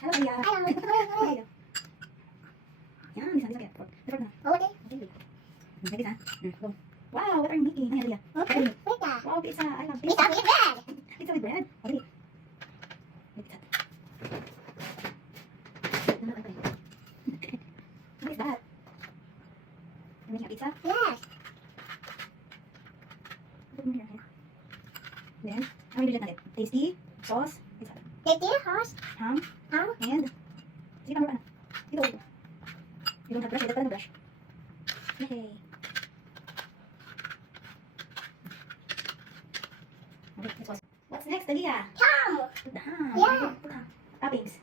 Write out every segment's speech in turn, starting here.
Hello, Leah. Hello. Yan, bisa na. Report na. Okay. Okay. Like this, ha? Go. Wow, what are you making? Ay, Leah. Okay. Pizza. Wow, pizza. I love Pizza pizza. with bread. Pizza with bread. Okay. Pizza. What is that? You're making a pizza? Yes. Then, how many ingredients natin? Tasty, sauce, pizza, Tasty horse. ham, Ham. and... Sige pa, ano? Ito. You don't have brush, ito pala na brush. Yay! Okay, next sauce. What's next, Dalia? Ham. Put the ham. Yeah. Put ham. Toppings.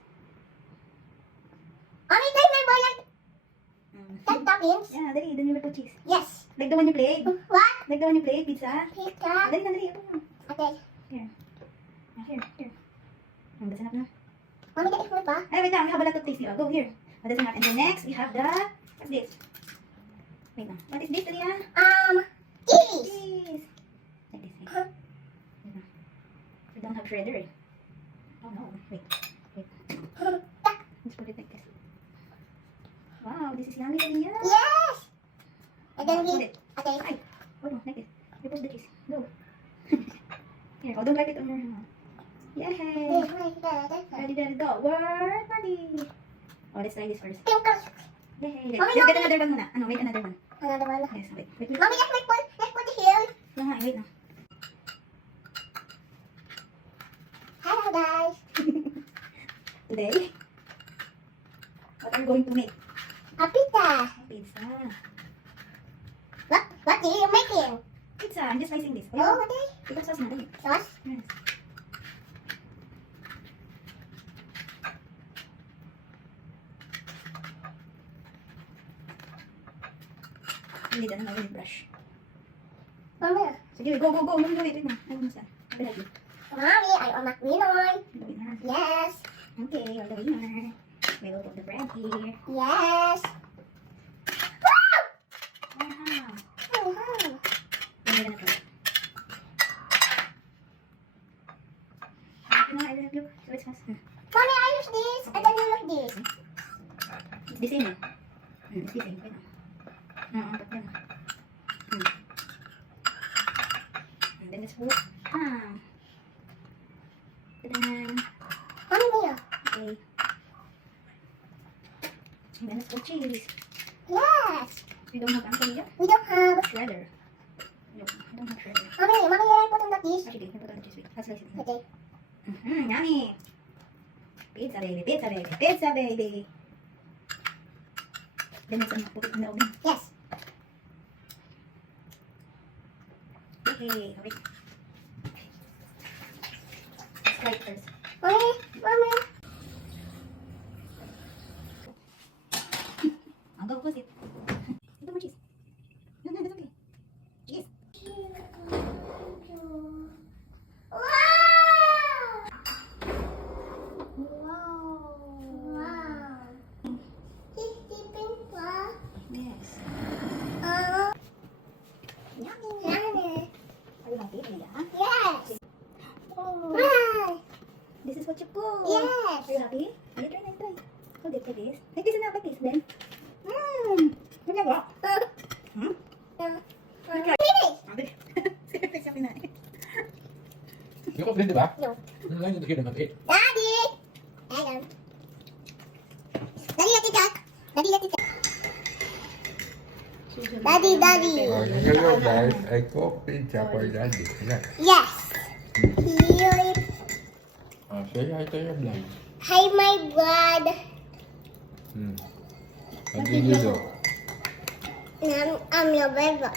Only time my boy like that toppings. Yeah, Dali, then you will put cheese. Yes. Like the one you played. What? Like the one you played, pizza. Pizza. Dali, Dali. Okay. Here. Here. That's enough na. Mommy, that is more pa. Ay, wait lang. We have a lot of tasty. Go here. That's enough. And then next, we have the... What's this? Wait lang. What is this, Dalia? Cheese. Cheese. Like this. Huh? We don't have shredder. Oh no. Wait. Let's put it like this. Wow, this is yummy, Dalia. Yes. And then Put we. it. Okay. Ay. Oh no, like this. You put the cheese. Go. Here. Oh, don't write it on your hand. Yay. Ready, ready, go. Word party. Oh, let's try this first. Yay. Let's get another one muna. Ano, wait, another one. Another one. Yes, wait. Mommy, let's put it here. Lang nga, wait na. Hello, guys. Today, what are you going to make? A pizza. Pizza. What are you making? Pizza. I'm just slicing this. Oh, okay. Ito sauce na. Dali. Sauce. Yes. Hindi na naman yung brush. Mommy. Sige, go. Yung wait na. Ay, musta? Okay, lagi. Mommy, I am McMillan. The winner. Yes. Okay, you're the winner. We will put the bread here. Yes. Wow! Oh, wow. Then we're gonna put it. I will help you. So it's fast. Mommy, I use this, and then you use this. It's the same. It's the same. Wait na. Put them. And then let's put ham. Then, Mommy, Mia. okay. And then let's put cheese. Yes. We don't have uncle yet. We don't have. Shredder. No, I don't have shredder. Mommy, I put on the cheese. Actually, we put on the cheese. Wait, let's slice it. Okay. Yummy. Pizza baby, pizza baby, pizza baby. Then let's put it in the oven. Yes. Okay, wait. Let's try it first. Mommy. I'll go put it. Ito more cheese. No, that's okay. Cheese. Wow. He's sleeping pa. Yes. Yummy. Are you happy, Leah? Yes. Oh, Wow. this is what you put. Yes. Are you happy? Are you try? Hold it like this. Like this and like this. Then. Look at that. Finish. Fix up in that. Yung kapatid, di ba? No. Ano lang yung nakikinig natin? Daddy. Ayan. Daddy, let it out. Daddy, let it out. Daddy. Oh, hello guys, I cook pizza for daddy. Ayan. Yes. Here. Say hi to your vlog. Hi, my blood. What did you do? I'm your baby.